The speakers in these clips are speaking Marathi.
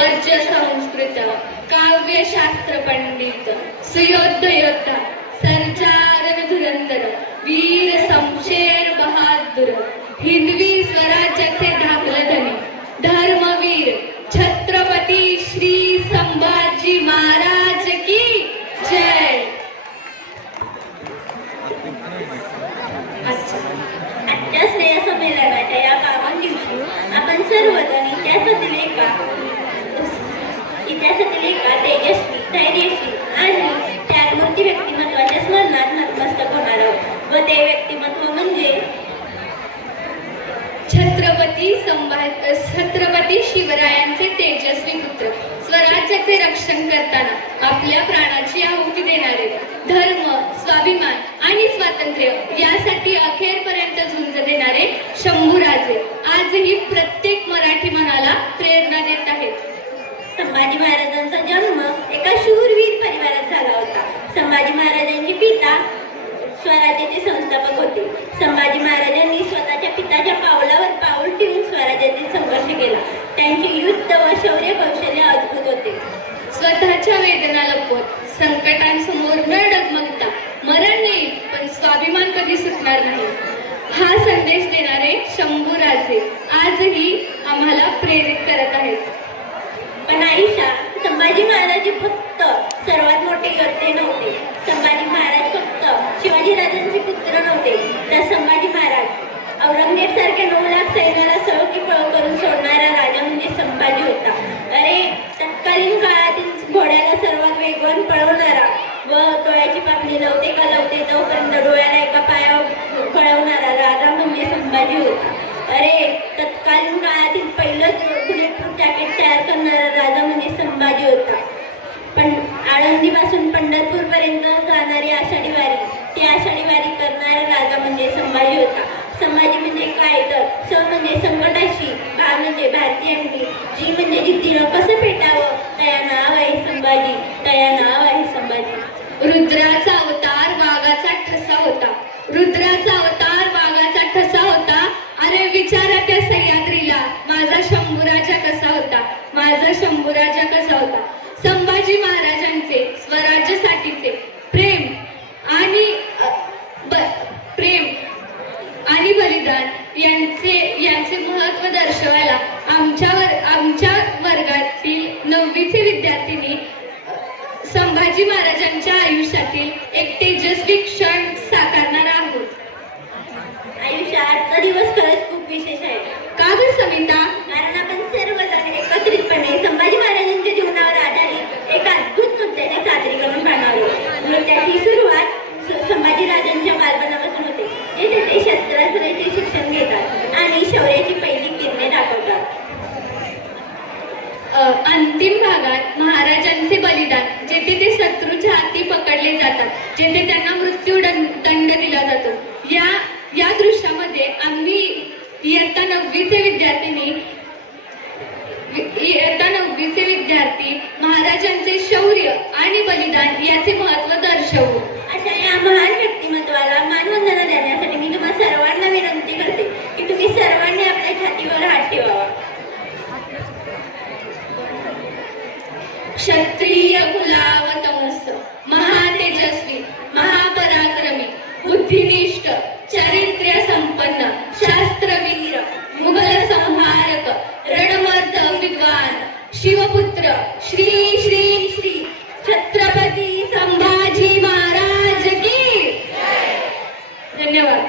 वर्ज्य संस्कृत काव्यशास्त्र पंडित सुयोद्ध योद्धा सरचारण धुरंधर वीर शमशेर बहादूर हिंदवी स्वराज्याचे धाकलधनी धर्मवीर छत्रपती श्री संभाजी महाराज की जय. आजच्या स्नेहसंमेलनाच्या या पावन दिवशी आपण सर्वजण इतिहासातील एका तेजस्वी धैर्यशील आणि त्यागमूर्ती व्यक्तिमत्वाच्या स्मरणात नतमस्तक होणार आहोत व ते व्यक्तिमत्व म्हणजे छत्रपती शिवरायांचे तेजस्वी पुत्र स्वराज्याचे रक्षण करताना आपल्या प्राणाची आहुती देणारे धर्म स्वाभिमान आणि स्वातंत्र्य यासाठी अखेरपर्यंत झुंज देणारे शंभूराजे आजही प्रत्येक मराठी मनाला प्रेरणा देत आहेत. संभाजी महाराजांचा जन्म एका शूरवीर परिवारात झाला होता. संभाजी महाराजांचे पिता स्वराज्याचे संस्थापक होते. संभाजी महाराजांनी स्वतःच्या पिताच्या पावलावर पाऊल ठेवून स्वराज्यातील संघर्ष केला. त्यांचे युद्ध व शौर्य कौशल्य अद्भुत होते. स्वतःच्या वेदना लपवत संकटांसमोर न डगमगता मरण येईल पण स्वाभिमान कधी सुटणार नाही हा संदेश देणारे शंभूराजे आजही आम्हाला प्रेरित करत आहेत. पण आईशा, संभाजी महाराज फक्त सर्वात मोठे योद्धे नव्हते. संभाजी महाराज फक्त शिवाजी राजांचे पुत्र नव्हते, तर संभाजी महाराज औरंगजेब सारख्या 9 लाख सैन्याला सळकी पळ करून सोडणारा राजा म्हणजे संभाजी होता. अरे, तत्कालीन काळातील घोड्याला सर्वात वेगवान पळवणारा व डोळ्याची पापणी लावते का लावते तोपर्यंत डोळ्याला एका पायावर पळवणारा राजा म्हणजे संभाजी होता. अरे, तत्कालीन काळातील पहिलं बुलेटप्रूफ जॅकेट तयार करणारा राजा म्हणजे संभाजी होता. पण आळंदीपासून पंढरपूर पर्यंत जाणारी आषाढी वारी, ती आषाढी वारी करणारा राजा म्हणजे संभाजी होता. संभाजी म्हणजे काय तर स म्हणजे संकटाशी, भा म्हणजे भारतीयांनी, जी म्हणजे जिद्दीनं कसं पेटावं, तया नाव आहे संभाजी, तया नाव आहे संभाजी. रुद्राचा अवतार वाघाचा ठसा होता. रुद्राचा अवतार वाघाचा ठसा होता. अरे विचारा त्या सह्याद्रीला माझा शंभूराजा कसा होता, माझा शंभूराजा कसा होता. संभाजी महाराजांचे स्वराज्यासाठीचे प्रेम आणि बलिदान यांचे महत्त्व दर्शवायला आमच्या वर्गातील 9वीचे विद्यार्थिनी संभाजी महाराजांच्या आयुष्यातील एक तेजस्वी क्षण साकारणार आहोत. आयुष्य आजचा दिवस खरंच खूप विशेष आहे. का ग सविता? कारण आपण सर्वजण एकत्रितपणे संभाजी महाराजांच्या जीवनावर आधारित एक अद्भुत नृत्याचे सादरीकरण करणार आहोत. नृत्याची सुरुवात संभाजी राजांच्या बालपणापासून होते, जेथे ते शस्त्रास्त्राचे शिक्षण घेतात आणि शौर्याची पहिली किरणे दाखवतात. अंतिम भागात महाराजांचे बलिदान, जेथे ते शत्रूच्या हाती पकडले जातात, जेथे त्यांना मृत्यू दंड दिला जातो. या दृश्यामध्ये आम्ही इयत्ता 9वीचे विद्यार्थी महाराजांचे शौर्य आणि बलिदान याचे महत्त्व दर्शवू. अशा या महान व्यक्तिमत्वाला मानवंदना देण्यासाठी मी तुम्हा सर्वांना विनंती करते की तुम्ही सर्वांनी आपल्या छातीवर हात ठेवावा. क्षत्रिय कुलावतंस, महातेजस्वी, महापराक्रमी, बुद्धिनिष्ठ, चारित्र्य संपन्न, शास्त्रवीर, मुघल संहारक, रणमर्द विद्वान, शिवपुत्र श्री श्री श्री छत्रपती संभाजी महाराज की धन्यवाद.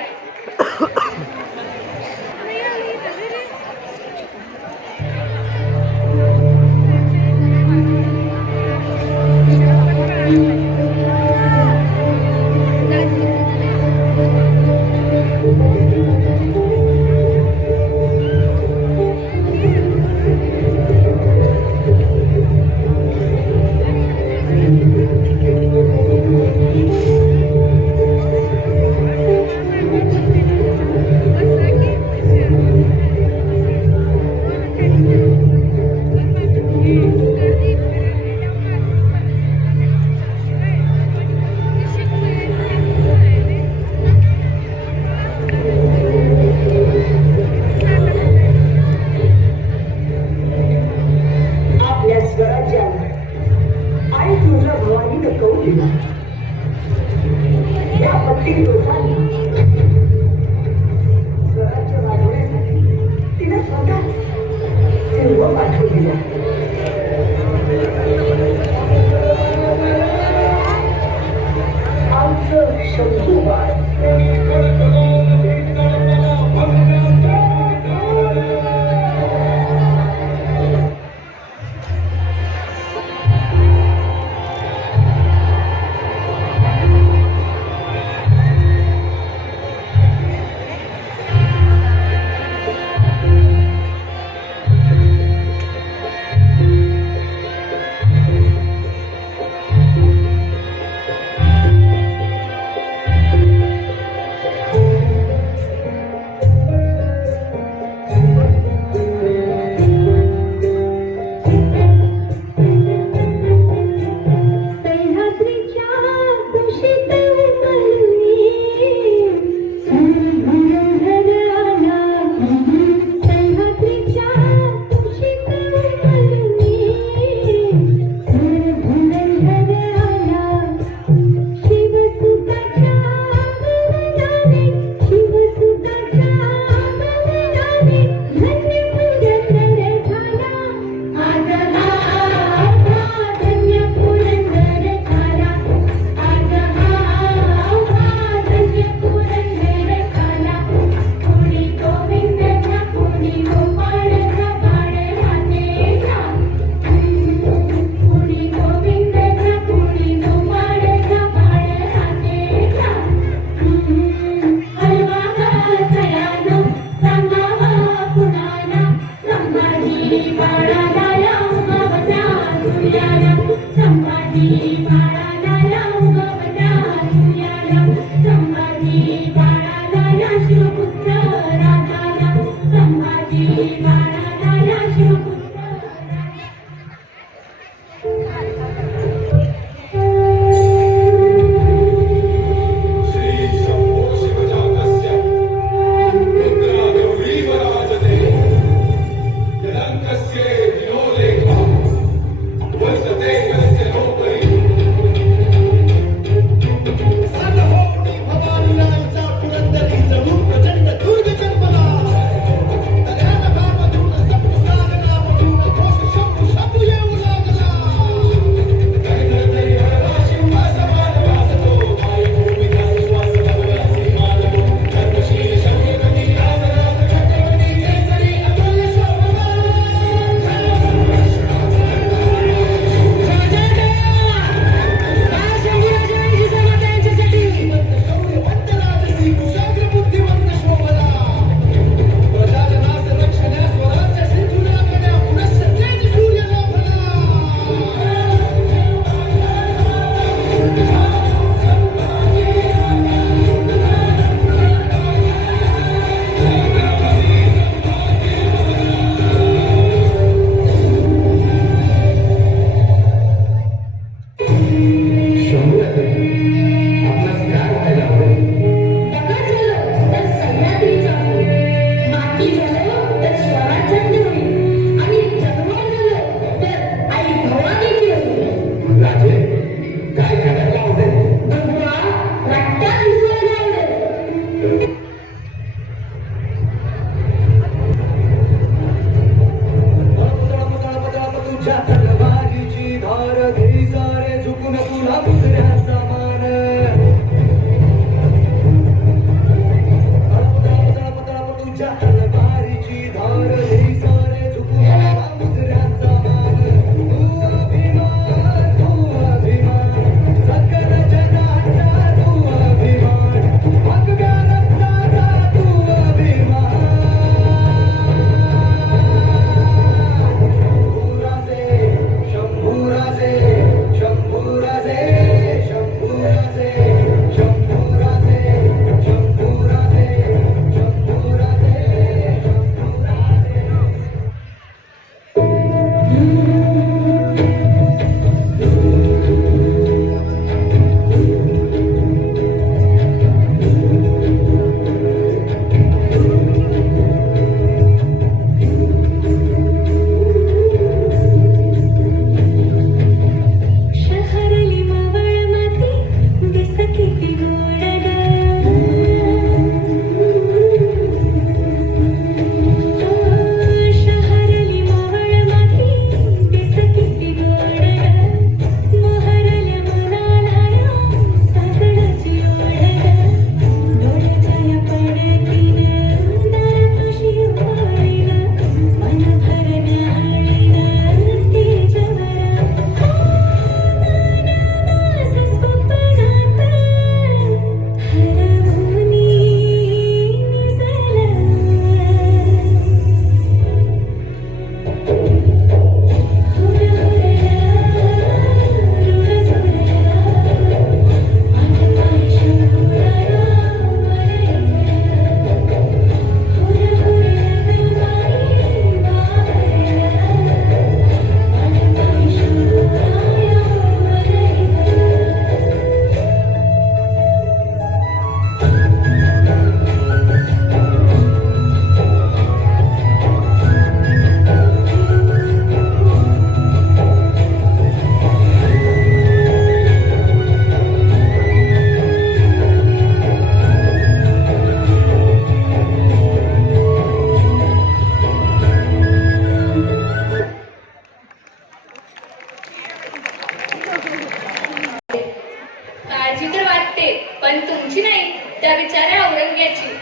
काळजी तर वाटते, पण तुमची नाही, त्या बिचाऱ्या औरंग्याची.